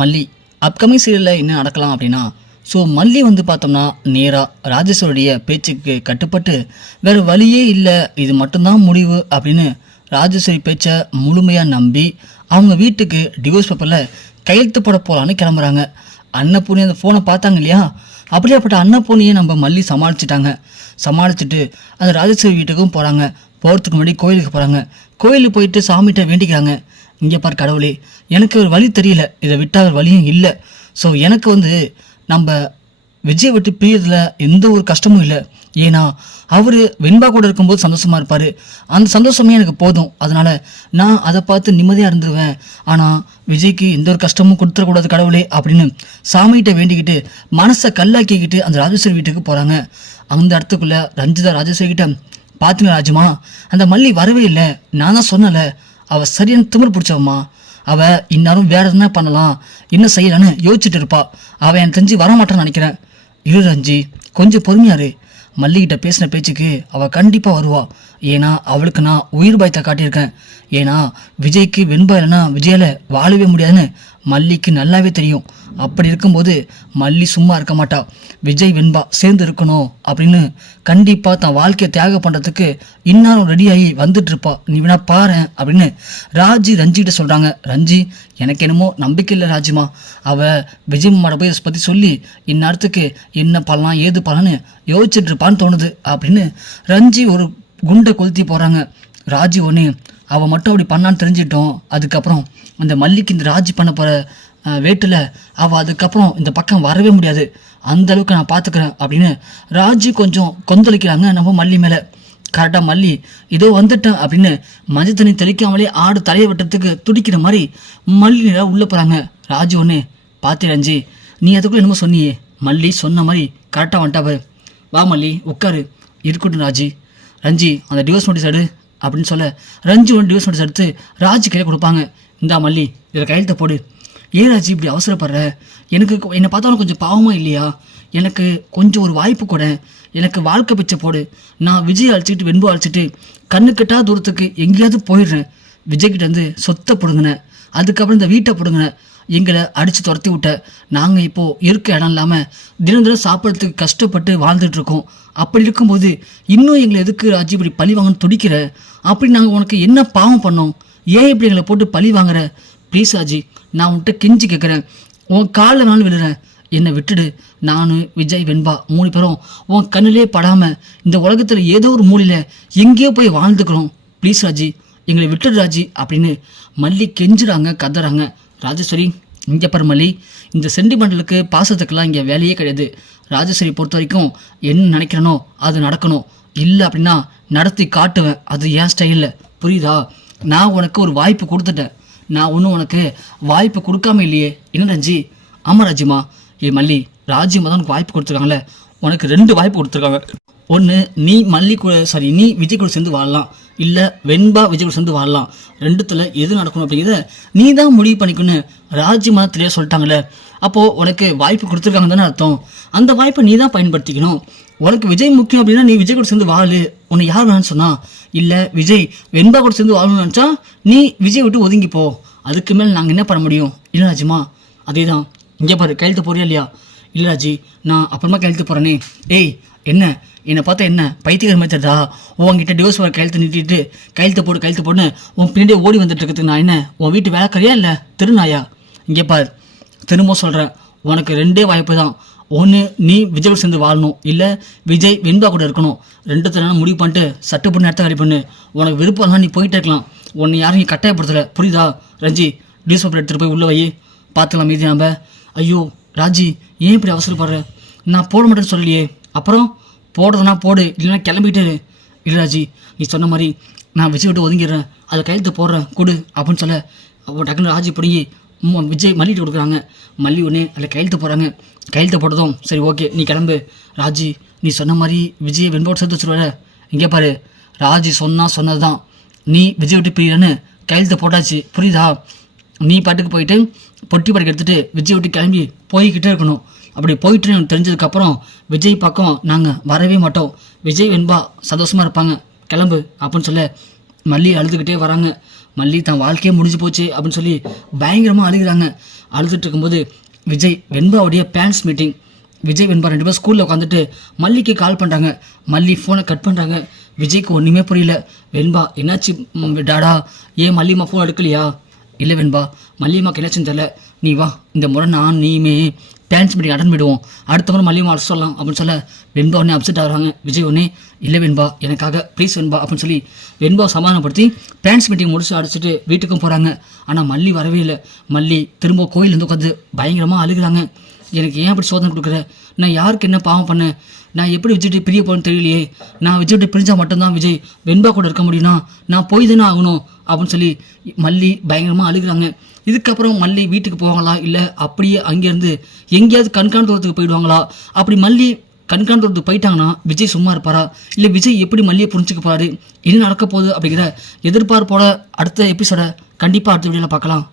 மல்லி அப்கமிங் சீரியலில் என்ன நடக்கலாம் அப்படின்னா, ஸோ மல்லி பார்த்தோம்னா நேராக ராஜேஸ்வருடைய பேச்சுக்கு கட்டுப்பட்டு வேறு வழியே இல்லை, இது மட்டும்தான் முடிவு அப்படின்னு ராஜேஸ்வரி பேச்சை முழுமையாக நம்பி அவங்க வீட்டுக்கு டிவோர்ஸ் பேப்பரில் கையெழுத்து போட போகலான்னு கிளம்புறாங்க. அன்னப்பூர்ணி அந்த ஃபோனை பார்த்தாங்க இல்லையா, அப்படியாப்பட்ட அன்னப்பூர்ணியை நம்ம மல்லி சமாளிச்சுட்டு அந்த ராஜேஸ்வரி வீட்டுக்கும் போகிறாங்க. போகிறதுக்கு முன்னாடி கோயிலுக்கு போகிறாங்க. கோயிலுக்கு போயிட்டு சாமிகிட்ட வேண்டிக்கிறாங்க. இங்கே பார் கடவுளே, எனக்கு ஒரு வழி தெரியல, இதை விட்டால் ஒரு வழியும் இல்லை. ஸோ எனக்கு நம்ம விஜய் விட்டு பிரியறதுல எந்த ஒரு கஷ்டமும் இல்லை. ஏன்னா அவர் வெண்பா கூட இருக்கும்போது சந்தோஷமாக இருப்பார், அந்த சந்தோஷமே எனக்கு போதும். அதனால் நான் அதை பார்த்து நிம்மதியாக இருந்துருவேன். ஆனால் விஜய்க்கு எந்த ஒரு கஷ்டமும் கொடுத்துடக்கூடாது கடவுளே அப்படின்னு சாமிகிட்ட வேண்டிக்கிட்டு மனசை கல்லாக்கிக்கிட்டு அந்த ராஜேஸ்வரி வீட்டுக்கு போகிறாங்க. அந்த இடத்துக்குள்ளே ரஞ்சிதா ராஜேஸ்வரி கிட்ட, பார்த்துங்க ராஜுமா, அந்த மல்லி வரவே இல்லை, நான் தான் சொன்னல, அவள் சரியான திமிர் பிடிச்சவம்மா, அவள் இந்நேரம் வேறு எதுனா பண்ணலாம், என்ன செய்யலான்னு யோசிச்சுட்டு இருப்பா, அவள் எனக்கு தெரிஞ்சு வரமாட்டான்னு நினைக்கிறேன். இரு ரஞ்சி, கொஞ்சம் பொறுமையாரு, மல்லிகிட்ட பேசின பேச்சுக்கு அவள் கண்டிப்பாக வருவா. ஏன்னா அவளுக்கு நான் உயிர் பயத்தை காட்டியிருக்கேன். ஏன்னா விஜய்க்கு வெண்பா இல்லைன்னா விஜயால் வாழவே முடியாதுன்னு மல்லிக்கு நல்லாவே தெரியும். அப்படி இருக்கும்போது மல்லி சும்மா இருக்க மாட்டா. விஜய் வெண்பா சேர்ந்து இருக்கணும் அப்படின்னு கண்டிப்பாக தன் வாழ்க்கையை தியாகம் பண்ணுறதுக்கு இன்னாரும் ரெடியாகி வந்துட்டு இருப்பா, நீ வேணா பாரு அப்படின்னு ரஞ்சிகிட்ட சொல்கிறாங்க. ரஞ்சி, எனக்கு என்னமோ நம்பிக்கை இல்லை ராஜிமா, அவள் விஜய் மாட போய் இதை பற்றி சொல்லி இந்நேரத்துக்கு என்ன பண்ணலாம் ஏது பண்ணலான்னு யோசிச்சுட்டு இருப்பான்னு தோணுது அப்படின்னு ரஞ்சி ஒரு குண்டை கொளுத்தி போகிறாங்க. ராஜி ஒன்று அவள் மட்டும் அப்படி பண்ணான்னு தெரிஞ்சிட்டோம். அதுக்கப்புறம் அந்த மல்லிக்கு இந்த ராஜி பண்ண போகிற வேட்டில் அவள் அதுக்கப்புறம் இந்த பக்கம் வரவே முடியாது, அந்த அளவுக்கு நான் பார்த்துக்கிறேன் அப்படின்னு ராஜி கொஞ்சம் கொந்தளிக்கிறாங்க நம்ம மல்லி மேலே. கரெக்டாக மல்லி இதோ வந்துட்டேன் அப்படின்னு மஞ்சள் தண்ணி தெளிக்காமலே ஆடு தலையை வெட்டுறதுக்கு துடிக்கிற மாதிரி மல்லி நேராக உள்ளே போகிறாங்க. ராஜி ஒன்று, பார்த்து ரஞ்சி, நீ அதுக்குள்ளே என்னமோ சொன்னியே, மல்லி சொன்ன மாதிரி கரெக்டாக வந்துட்டாவ, வா மல்லி உட்காரு. இருக்கட்டும் ராஜி, ரஞ்சி அந்த டிவோர்ஸ் நோட்டீஸ் எடு அப்படின்னு சொல்ல ரஞ்சி ஒன்று டிவோர்ஸ் நோட்டீஸ் எடுத்து ராஜி கையில் கொடுப்பாங்க. இந்தா மல்லி, இதில் கையெழுத்த போடு. ஏன் ராஜி இப்படி அவசரப்படுற, எனக்கு என்னை பார்த்தாலும் கொஞ்சம் பாவமாக இல்லையா, எனக்கு கொஞ்சம் ஒரு வாய்ப்பு கூட, எனக்கு வாழ்க்கை பிச்சை போடு. நான் விஜய் அழைச்சிட்டு வெண்பு அழைச்சிட்டு கண்ணுக்கிட்டா தூரத்துக்கு எங்கேயாவது போயிடுறேன். விஜய்கிட்ட சொத்தை பிடுங்கினேன், அதுக்கப்புறம் இந்த வீட்டை பிடுங்கினேன், எங்களை அடித்து துரத்தி விட்ட, நாங்கள் இப்போது இருக்க இடம் இல்லாமல் தினம் தினம் சாப்பிட்றதுக்கு கஷ்டப்பட்டு வாழ்ந்துட்டுருக்கோம். அப்படி இருக்கும்போது இன்னும் எங்களை எதுக்கு ராஜி இப்படி பழி வாங்கன்னு துடிக்கிற, அப்படி நாங்கள் உனக்கு என்ன பாவம் பண்ணோம், ஏன் இப்படி எங்களை போட்டு பழி வாங்குற, ப்ளீஸ் ராஜி, நான் உன்கிட்ட கெஞ்சி கேட்குறேன், உன் காலில் நானும் விழுறேன், என்னை விட்டுடு. நான் விஜய் வெண்பா 3 பேரும் உன் கண்ணிலே படாமல் இந்த உலகத்தில் ஏதோ ஒரு மூலையில் எங்கேயோ போய் வாழ்ந்துக்கிறோம், ப்ளீஸ் ராஜி, எங்களை விட்டுடு ராஜி அப்படின்னு மல்லி கெஞ்சுறாங்க, கத்துறாங்க. ராஜேஸ்வரி, இங்கே பாரு மல்லி, இந்த சென்டிமெண்டலுக்கு பாசத்துக்கெல்லாம் இங்கே வேலையே கிடையாது. ராஜேஸ்வரி பொறுத்த வரைக்கும் என்ன நினைக்கிறனோ அது நடக்கணும், இல்லை அப்படின்னா நடத்தி காட்டுவேன், அது ஏன் ஸ்டைலில், புரியுதா? நான் உனக்கு ஒரு வாய்ப்பு கொடுத்துட்டேன், நான் ஒன்றும் உனக்கு வாய்ப்பு கொடுக்காம இல்லையே. என்ன ரஞ்சி? ஆமாம் ராஜிமா. மல்லி, ராஜிமா தான் உனக்கு வாய்ப்பு கொடுத்துருக்காங்களே, உனக்கு 2 வாய்ப்பு கொடுத்துருக்காங்க. ஒன்று, நீ மல்லி கூட நீ விஜய் கூட சேர்ந்து வாழலாம், இல்லை வெண்பா விஜய் கூட சேர்ந்து வாழலாம், 2த்துல எது நடக்கணும் அப்படிங்கிறத நீ தான் முடிவு பண்ணிக்கணும்னு ராஜிமா தெளிவாக சொல்லிட்டாங்களே. அப்போது உனக்கு வாய்ப்பு கொடுத்துருக்காங்க தானே அர்த்தம். அந்த வாய்ப்பை நீ தான் பயன்படுத்திக்கணும். உனக்கு விஜய் முக்கியம் அப்படின்னா நீ விஜய் கூட சேர்ந்து வாழு, உன்னை யார் வேணும்னு சொன்னா, இல்லை விஜய் வெண்பா கூட சேர்ந்து வாழணும்னு நினச்சா நீ விஜய் விட்டு ஒதுங்கிப்போ, அதுக்கு மேலே நாங்கள் என்ன பண்ண முடியும்? இல்லை ராஜிமா, அதே தான். இங்கே பாரு, கையெழுத்து போறியா இல்லையா? இல்லை ராஜி, நான் அப்புறமா கையெழுத்து போகிறேனே. ஏய், என்னை பார்த்தா என்ன பைத்தியக்கார மாதிரி தெரியுதா? உங்ககிட்ட டிவோர்ஸ் வர கையெழுத்து போடுன்னு உன் பின்னாடியே ஓடி வந்துட்டு இருக்கிறதுக்கு நான் என்ன உன் வீட்டு வேலைக்காரியா இல்லை திருநாயா? இங்கே பாரு, திரும்ப சொல்கிறேன், உனக்கு 2 வாய்ப்பு தான். ஒன்று, நீ விஜய் கூட சேர்ந்து வாழணும், இல்லை விஜய் வெண்பா கூட இருக்கணும். 2த்துல முடிவு பண்ணிட்டு சட்டை பண்ணி இடத்த ரெடி பண்ணு. உனக்கு விருப்பம்லாம் நீ போயிட்டே இருக்கலாம், உன்னை யாரும் நீ கட்டாயப்படுத்தலை, புரியுதா? ரஞ்சி, டிவோர்ஸ் பேப்பர் எடுத்துகிட்டு போய் உள்ளே வை, பார்த்துக்கலாம் மீதி நம்ம. ஐயோ ராஜி, ஏன் இப்படி அவசரப்படுற? நான் போட மாட்டேன்னு சொல்லலையே, அப்புறம் போடுறதுனா போடு, இல்லைன்னா கிளம்பிட்டு. இல்லை ராஜி, நீ சொன்ன மாதிரி நான் விஜய் விட்டு ஒதுங்கிடுறேன், அதை கையெழுத்து போடுறேன் கொடு அப்படின்னு சொல்ல டக்குன்னு ராஜி பிடிங்கி விஜய் மல்லிட்டு கொடுக்குறாங்க. மல்லி ஒன்று அதில் கையெழுத்து போகிறாங்க. கையெழுத்து போட்டதும் சரி ஓகே நீ கிளம்பு. ராஜி, நீ சொன்ன மாதிரி விஜயை வெண்போட்டு சேர்த்து வச்சுருவாரு. இங்கே பாரு, ராஜி சொன்னது தான், நீ விஜய் விட்டு பிரியன்னு கையெழுத்து போட்டாச்சு, புரியுதா? நீ பாட்டுக்கு போயிட்டு பொட்டி படைக்கு எடுத்துகிட்டு விஜய் விட்டு கிளம்பி போய்கிட்டே இருக்கணும். அப்படி போயிட்டு தெரிஞ்சதுக்கப்புறம் விஜய் பக்கம் நாங்கள் வரவே மாட்டோம், விஜய் வெண்பா சந்தோஷமாக இருப்பாங்க, கிளம்பு அப்படின்னு சொல்ல மல்லி அழுதுகிட்டே வராங்க. மல்லி தான் வாழ்க்கையே முடிஞ்சு போச்சு அப்படின்னு சொல்லி பயங்கரமாக அழுகிறாங்க. அழுதுட்டு இருக்கும்போது விஜய் வெண்பாவுடைய பேரண்ட்ஸ் மீட்டிங். விஜய் வெண்பா 2 பேரும் ஸ்கூலில் உட்காந்துட்டு மல்லிக்கு கால் பண்ணுறாங்க. மல்லி ஃபோனை கட் பண்ணுறாங்க. விஜய்க்கு ஒன்றுமே புரியல. வெண்பா என்னாச்சு டாடா, ஏன் மல்லியம்மா ஃபோன் எடுக்கலையா? இல்லை வெண்பா, மல்லியம்மாக்கு என்னாச்சுன்னு தெரியல, நீ வா, இந்த முறை நான் நீயுமே பேரண்ட்ஸ் மீட்டிங் அட்டன் பண்ணிவிடுவோம், அடுத்த முறை மல்லியம்மா அழைச்சி சொல்லலாம் அப்படின்னு சொல்ல வெண்பா உடனே அப்செட் ஆகிறாங்க. விஜய் உடனே இல்லை வெண்பா எனக்காக ப்ளீஸ் வெண்பா அப்படின்னு சொல்லி வெண்பா சமாதானப்படுத்தி பேரண்ட்ஸ் மீட்டிங் முடிச்சு அடிச்சுட்டு வீட்டுக்கும் போகிறாங்க. ஆனால் மல்லி வரவே இல்லை. மல்லி திரும்ப கோயிலேருந்து உட்காந்து பயங்கரமாக அழுகிறாங்க. எனக்கு ஏன் அப்படி சோதனை கொடுக்குற? நான் யாருக்கு என்ன பாவம் பண்ணேன்? நான் எப்படி விஜய்ட்டு பிரிய போகிறேன்னு தெரியலையே. நான் விஜய்ட்டு பிரிஞ்சால் மட்டும்தான் விஜய் வெண்பா கூட இருக்க முடியும்னா நான் போய் தானே ஆகணும் அப்படின்னு சொல்லி மல்லி பயங்கரமாக அழுகிறாங்க. இதுக்கப்புறம் மல்லி வீட்டுக்கு போவாங்களா, இல்லை அப்படியே அங்கேருந்து எங்கேயாவது கண்காணித்துறதுக்கு போயிடுவாங்களா? அப்படி மல்லி கண்காணித்துறதுக்கு போயிட்டாங்கன்னா விஜய் சும்மா இருப்பாரா, இல்லை விஜய் எப்படி மல்லியை புரிஞ்சுக்க போறாரு, என்ன நடக்க போகுது அப்படிங்கிற எதிர்பார்ப்போட அடுத்த எபிசோட கண்டிப்பாக அடுத்த வீடியோவில் பார்க்கலாம்.